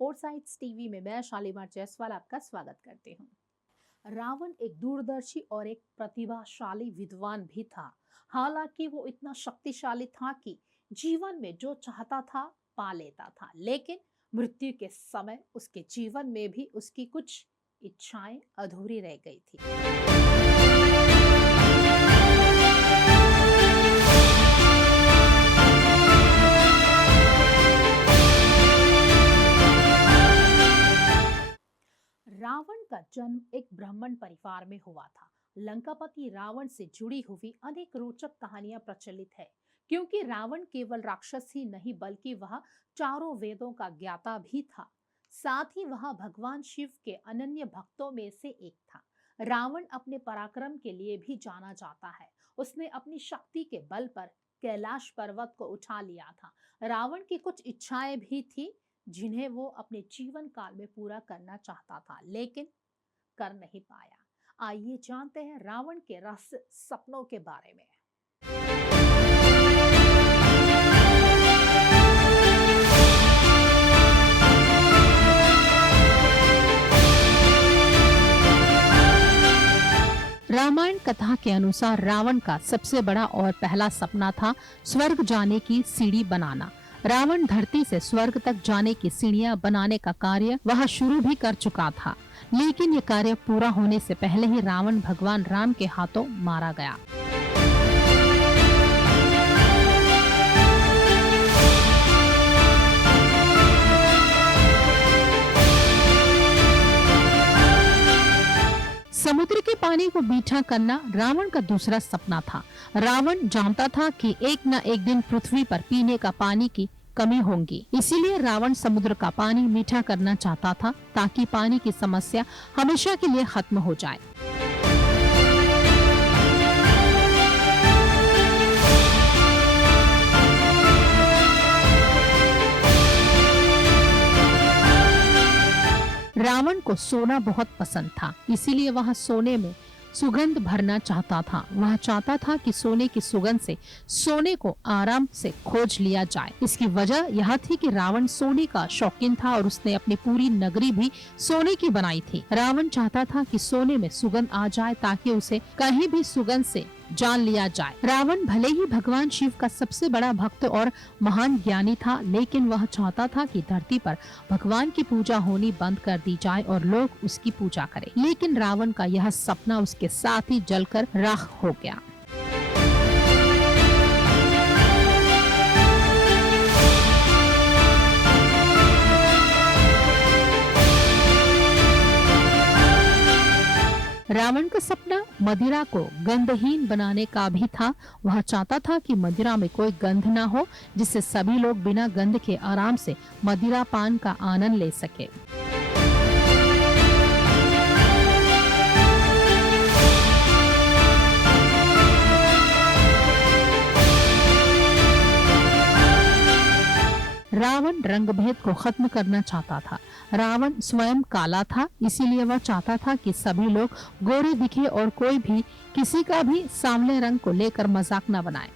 Four sides TV में मैं शालीमार जायसवाल आपका स्वागत करती हूँ। रावण एक दूरदर्शी और एक प्रतिभाशाली विद्वान भी था। हालांकि वो इतना शक्तिशाली था कि जीवन में जो चाहता था पा लेता था, लेकिन मृत्यु के समय उसके जीवन में भी उसकी कुछ इच्छाएं अधूरी रह गई थी। रावण का जन्म एक ब्राह्मण परिवार में हुआ था। लंकापति रावण से जुड़ी हुई अनेक रोचक कहानियां प्रचलित है, क्योंकि रावण केवल राक्षस ही नहीं बल्कि वह चारों वेदों का ज्ञाता भी था। साथ ही वह भगवान शिव के अनन्य भक्तों में से एक था। रावण अपने पराक्रम के लिए भी जाना जाता है। उसने अपनी शक्ति के बल पर कैलाश पर्वत को उठा लिया था। रावण की कुछ इच्छाएं भी थी जिन्हें वो अपने जीवन काल में पूरा करना चाहता था, लेकिन कर नहीं पाया। आइए जानते हैं रावण के रहस्य सपनों के बारे में। रामायण कथा के अनुसार रावण का सबसे बड़ा और पहला सपना था स्वर्ग जाने की सीढ़ी बनाना। रावण धरती से स्वर्ग तक जाने की सीढ़ियां बनाने का कार्य वह शुरू भी कर चुका था, लेकिन ये कार्य पूरा होने से पहले ही रावण भगवान राम के हाथों मारा गया। समुद्र के पानी को मीठा करना रावण का दूसरा सपना था। रावण जानता था कि एक न एक दिन पृथ्वी पर पीने का पानी की कमी होगी, इसीलिए रावण समुद्र का पानी मीठा करना चाहता था ताकि पानी की समस्या हमेशा के लिए खत्म हो जाए। रावण को सोना बहुत पसंद था, इसीलिए वह सोने में सुगंध भरना चाहता था। वह चाहता था कि सोने की सुगंध से सोने को आराम से खोज लिया जाए। इसकी वजह यह थी कि रावण सोने का शौकीन था और उसने अपनी पूरी नगरी भी सोने की बनाई थी। रावण चाहता था कि सोने में सुगंध आ जाए ताकि उसे कहीं भी सुगंध से जान लिया जाए। रावण भले ही भगवान शिव का सबसे बड़ा भक्त और महान ज्ञानी था, लेकिन वह चाहता था कि धरती पर भगवान की पूजा होनी बंद कर दी जाए और लोग उसकी पूजा करें। लेकिन रावण का यह सपना उसके साथ ही जलकर राख हो गया। रावण का सपना मदिरा को गंधहीन बनाने का भी था। वह चाहता था कि मदिरा में कोई गंध न हो, जिससे सभी लोग बिना गंध के आराम से मदिरा पान का आनंद ले सके। रावण रंगभेद को खत्म करना चाहता था। रावण स्वयं काला था, इसीलिए वह चाहता था कि सभी लोग गोरे दिखे और कोई भी किसी का भी सांवले रंग को लेकर मजाक न बनाए।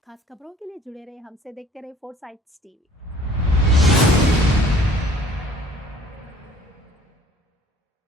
खास खबरों के लिए जुड़े रहे हमसे, देखते रहे फोर साइड्स टीवी।